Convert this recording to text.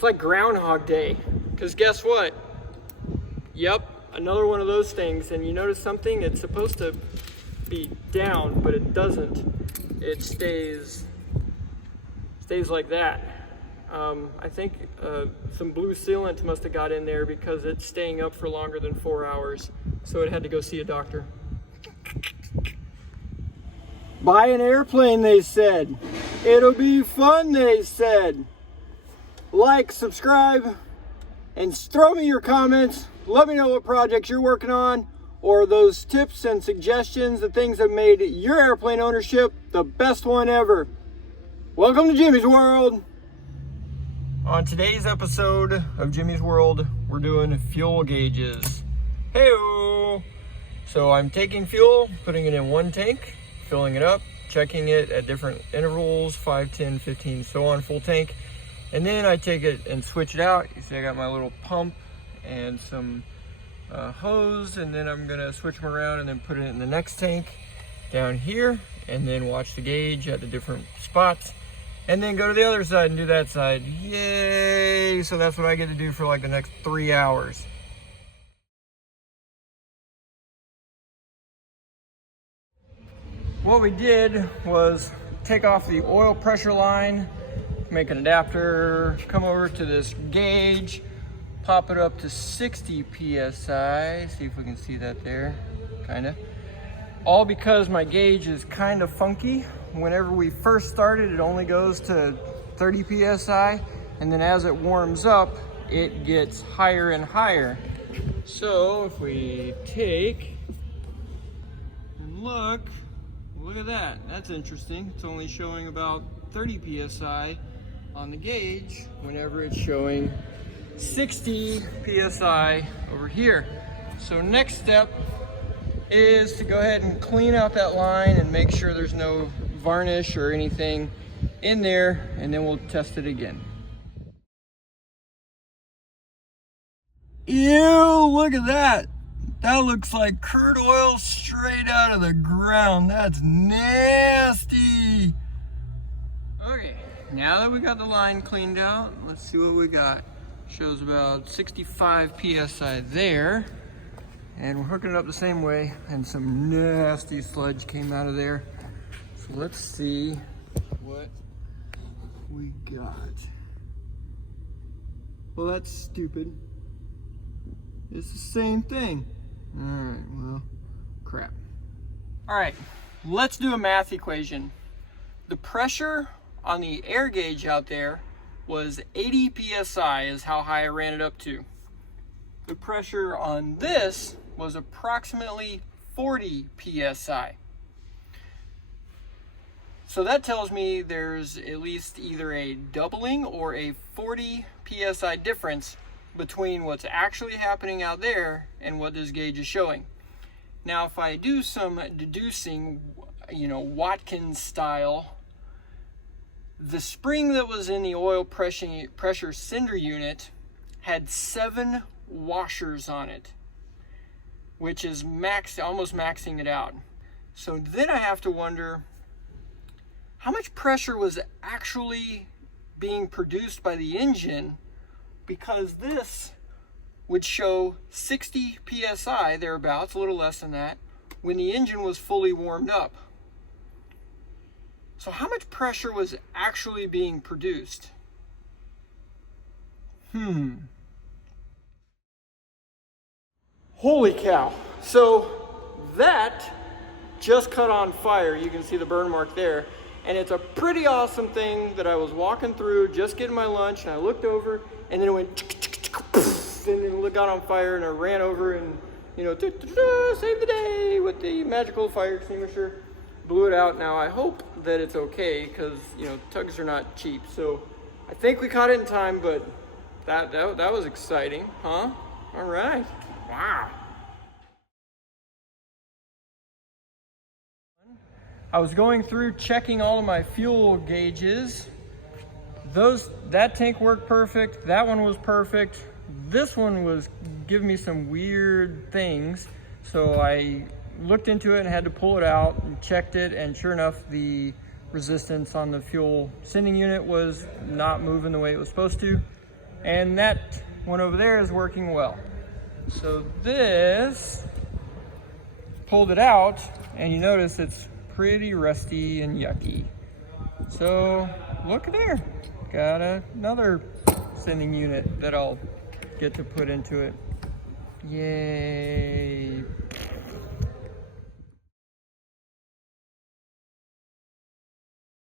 It's like Groundhog Day, because guess what? Yep, another one of those things. And you notice something? It's supposed to be down, but it doesn't. It stays like that. I think some blue sealant must have got in there because it's staying up for longer than 4 hours. So it had to go see a doctor. Buy an airplane, they said. It'll be fun, they said. Like, subscribe, and throw me your comments. Let me know what projects you're working on, or those tips and suggestions, the things that made your airplane ownership the best one ever. Welcome to Jimmy's World. On today's episode of Jimmy's World, we're doing fuel gauges. Hey-o! So I'm taking fuel, putting it in one tank, filling it up, checking it at different intervals, 5, 10, 15, so on, full tank. And then I take it and switch it out. You see I got my little pump and some hose, and then I'm gonna switch them around and then put it in the next tank down here, and then watch the gauge at the different spots, and then go to the other side and do that side. Yay! So that's what I get to do for like the next 3 hours. What we did was take off the oil pressure line, make an adapter, come over to this gauge, pop it up to 60 PSI. See if we can see that there, kinda. All because my gauge is kind of funky. Whenever we first started, it only goes to 30 PSI, and then as it warms up, it gets higher and higher. So if we take and look at that. That's interesting. It's only showing about 30 PSI on the gauge whenever it's showing 60 PSI over here. So next step is to go ahead and clean out that line and make sure there's no varnish or anything in there, and then we'll test it again. Ew, look at that. That looks like crude oil straight out of the ground. That's nasty. Okay, now that we got the line cleaned out, let's see what we got. Shows about 65 PSI there. And we're hooking it up the same way, and some nasty sludge came out of there. So let's see what we got. Well, that's stupid. It's the same thing. All right, well, crap. All right, let's do a math equation. The pressure on the air gauge out there was 80 PSI is how high I ran it up to. The pressure on this was approximately 40 PSI. So that tells me there's at least either a doubling or a 40 PSI difference between what's actually happening out there and what this gauge is showing. Now, if I do some deducing, Watkins style, the spring that was in the oil pressure cinder unit had 7 washers on it, which is almost maxing it out. So then I have to wonder, how much pressure was actually being produced by the engine, because this would show 60 PSI thereabouts, a little less than that, when the engine was fully warmed up. So how much pressure was actually being produced? Holy cow. So that just caught on fire. You can see the burn mark there. And it's a pretty awesome thing that I was walking through, just getting my lunch, and I looked over, and then it went, and then it got on fire, and I ran over and, saved the day with the magical fire extinguisher, blew it out. Now I hope that it's okay, because, tugs are not cheap. So I think we caught it in time, but that was exciting, huh? All right. Wow. I was going through checking all of my fuel gauges. That tank worked perfect. That one was perfect. This one was giving me some weird things. So I looked into it and had to pull it out and checked it. And sure enough, the resistance on the fuel sending unit was not moving the way it was supposed to. And that one over there is working well. So this, pulled it out, and you notice it's pretty rusty and yucky. So look there, got another sending unit that I'll get to put into it. Yay.